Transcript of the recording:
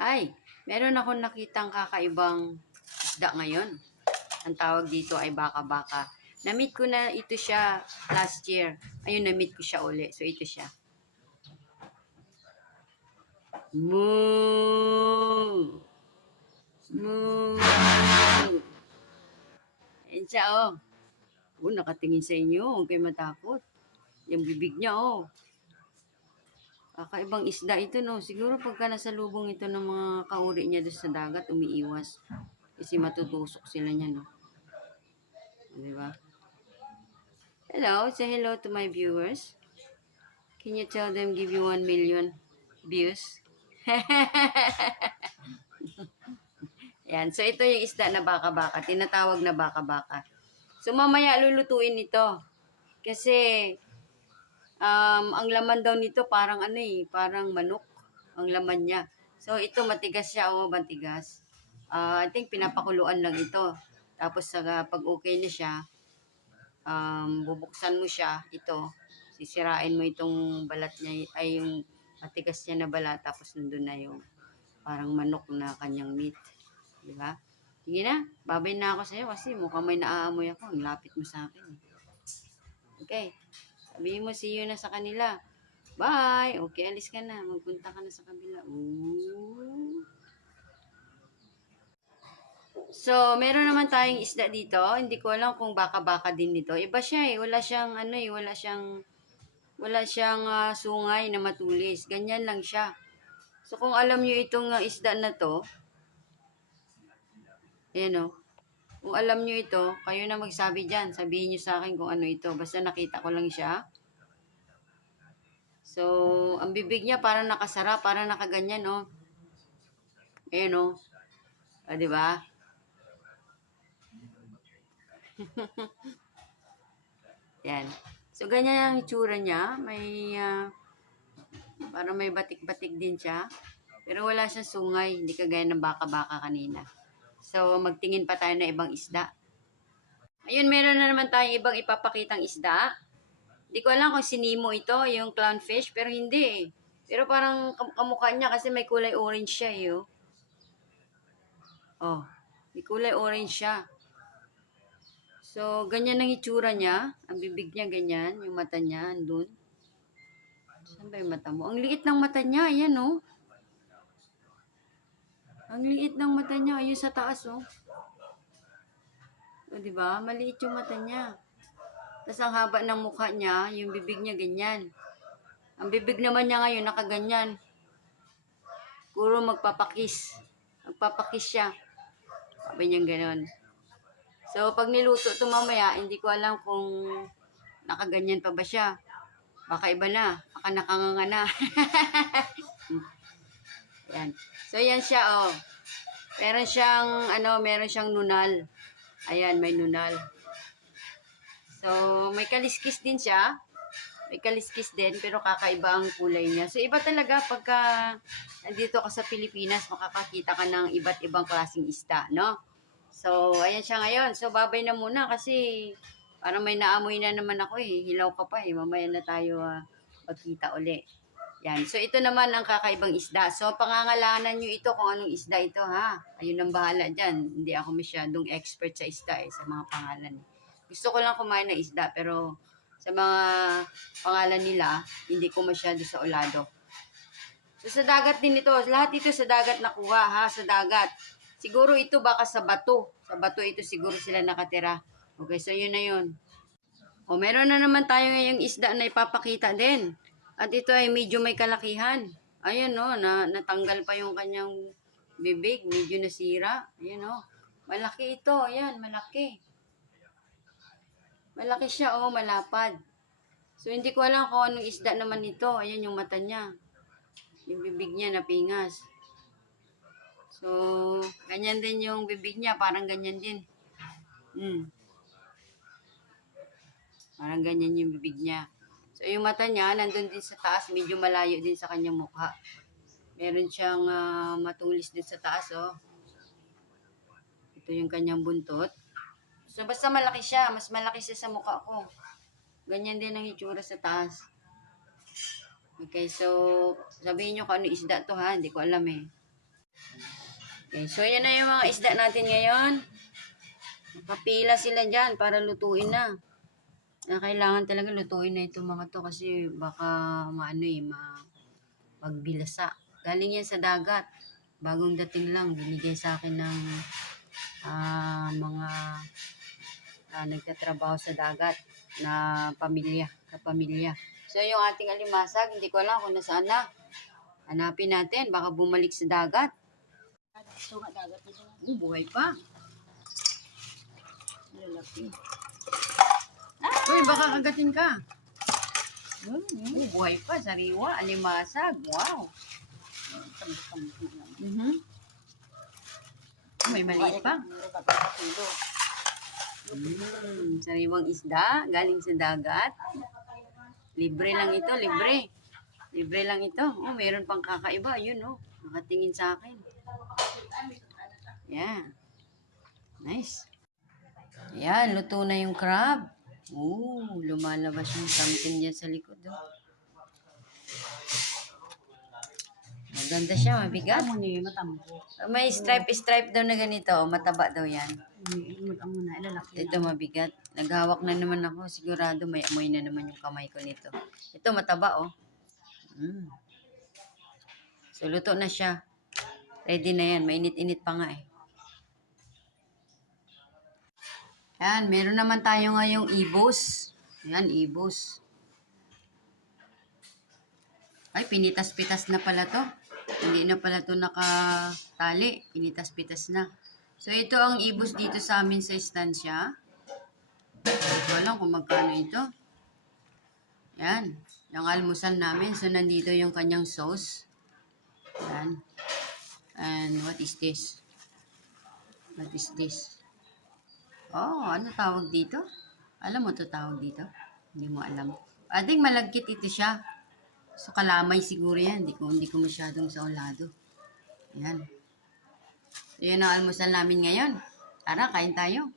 Ay, meron akong nakitang kakaibang isda ngayon. Ang tawag dito ay baka-baka. Na-meet ko na ito siya last year. Ayun, na-meet ko siya uli. So, ito siya. Moo! Moo! Ayan siya, oh. Oh, nakatingin sa inyo. Huwag kayo matakot. Yung bibig niya, oh. Kakaibang isda ito, no? Siguro pagka nasa lubong ito ng mga kauri niya doon sa dagat, umiiwas. Kasi matutusok sila niya, no? Di ba? Hello, say hello to my viewers. Can you tell them give you 1 million views? Yan. So, ito yung isda na baka-baka. Tinatawag na baka-baka. So, mamaya lulutuin ito. Kasi, ang laman daw nito parang ano eh, parang manok. Ang laman niya. So, ito matigas siya. O, matigas. I think pinapakuluan lang ito. Tapos, pag okay na siya, bubuksan mo siya. Ito. Sisirain mo itong balat niya. Ay, yung matigas niya na balat. Tapos, nandun na yung parang manok na kanyang meat. Di ba? Sige na, babay na ako sa'yo kasi mukhang may naaamoy ako. Ang lapit mo sa akin. Okay. Sabihin mo, see you na sa kanila. Bye! Okay, alis ka na. Magpunta ka na sa kabila. Ooh. So, meron naman tayong isda dito. Hindi ko alam kung baka-baka din nito. Iba siya eh. Wala siyang ano eh. Wala siyang sungay na matulis. Ganyan lang siya. So, kung alam nyo itong isda na to, ayan o. Kung alam nyo ito, kayo na magsabi dyan. Sabihin nyo sa akin kung ano ito. Basta nakita ko lang siya. So, ang bibig niya parang nakasara, parang nakaganyan, oh. Ayan, oh. O, diba? Yan. So, ganyan ang itsura niya. Parang may batik-batik din siya. Pero wala siyang sungay. Hindi kagaya ng baka-baka kanina. So, magtingin pa tayo ng ibang isda. Ayun, meron na naman tayong ibang ipapakitang isda. Hindi ko alam kung sinimo ito, yung clownfish, pero hindi eh. Pero parang kamukha niya kasi may kulay orange siya eh. Oh, may kulay orange siya. So, ganyan ang itsura niya. Ang bibig niya ganyan, yung mata niya, andun. Saan ba yung mata mo? Ang liit ng mata niya, ayan oh. Ang liit ng mata niya, ayun sa taas oh. O, diba? Maliit yung mata niya. Tapos ang haba ng mukha niya, yung bibig niya ganyan. Ang bibig naman niya ngayon nakaganyan. Puro magpapakis. Magpapakis siya. Sabi niya gano'n. So, pag niluto ito mamaya, hindi ko alam kung nakaganyan pa ba siya. Baka iba na. Baka nakanganga na. Yan. So, yan siya, oh. Meron siyang nunal. Ayan, may nunal. So, may kaliskis din siya. May kaliskis din, pero kakaiba ang kulay niya. So, iba talaga pagka nandito ka sa Pilipinas, makakakita ka ng iba't ibang klaseng isda, no? So, ayan siya ngayon. So, babay na muna kasi parang may naamoy na naman ako eh. Hilaw ka pa eh. Mamaya na tayo magkita uli. Yan. So, ito naman ang kakaibang isda. So, pangangalanan nyo ito kung anong isda ito, ha? Ayun ang bahala dyan. Hindi ako masyadong expert sa isda eh, sa mga pangalan. Gusto ko lang kumain ng isda, pero sa mga pangalan nila, hindi ko masyado sa ulado. So, sa dagat din ito. Lahat ito sa dagat nakuha, ha? Sa dagat. Siguro ito baka sa bato. Sa bato ito siguro sila nakatira. Okay, so yun na yun. O, meron na naman tayo ngayong isda na ipapakita din. At ito ay medyo may kalakihan. Ayan o, natanggal pa yung kanyang bibig. Medyo nasira. Ayan o. Malaki ito. Ayan, malaki. Malaki siya o, malapad. So, hindi ko alam kung anong isda naman ito. Ayan yung mata niya. Yung bibig niya napingas. So, ganyan din yung bibig niya. Parang ganyan din. Parang ganyan yung bibig niya. So, yung mata niya, nandun din sa taas. Medyo malayo din sa kanyang mukha. Meron siyang matulis din sa taas, oh. Ito yung kanyang buntot. So, basta malaki siya. Mas malaki siya sa mukha ko. Ganyan din ang itsura sa taas. Okay, so, sabihin nyo kung ano isda to, ha? Hindi ko alam, eh. Okay, so yan na yung mga isda natin ngayon. Nakapila sila dyan para lutuin na. Kailangan talaga lutuin na itong mga to kasi baka magbilasa. Galing yan sa dagat. Bagong dating lang, binigay sa akin ng mga nagtatrabaho sa dagat na kapamilya. So yung ating alimasag, hindi ko alam kung nasaan na. Hanapin natin, baka bumalik sa dagat. Buhay pa. Lalaki. Uy, baka kagatin ka. Buhay pa, sariwa, alimasag. Wow. May maliit pa. Sariwang isda, galing sa dagat. Libre lang ito, libre. Libre lang ito. Oh, mayroon pang kakaiba. Yun, oh. Nakatingin sa akin. Yeah. Nice. Yan, luto na yung crab. Lumalabas yung something dyan sa likod. Oh. Maganda siya, mabigat. May stripe daw na ganito. Mataba daw yan. Ito mabigat. Naghawak na naman ako. Sigurado may amoy na naman yung kamay ko nito. Ito mataba, oh. So, luto na siya. Ready na yan. Mainit-init pa nga eh. Yan, meron naman tayo ngayong ibos. Yan, ibos. Ay, pinitas-pitas na pala to. Hindi na pala to nakatali. Pinitas-pitas na. So, ito ang ibos dito sa amin sa estansya. Hindi ko alam kung magkano ito. Yan. Yung almusal namin. So, nandito yung kanyang sauce. Yan. And what is this? What is this? Oh, ano tawag dito? Alam mo to tawag dito? Hindi mo alam. I think malagkit ito siya. So, kalamay siguro yan. Hindi ko masyadong saulado. Yan. So, yun ang almusal namin ngayon. Tara, kain tayo.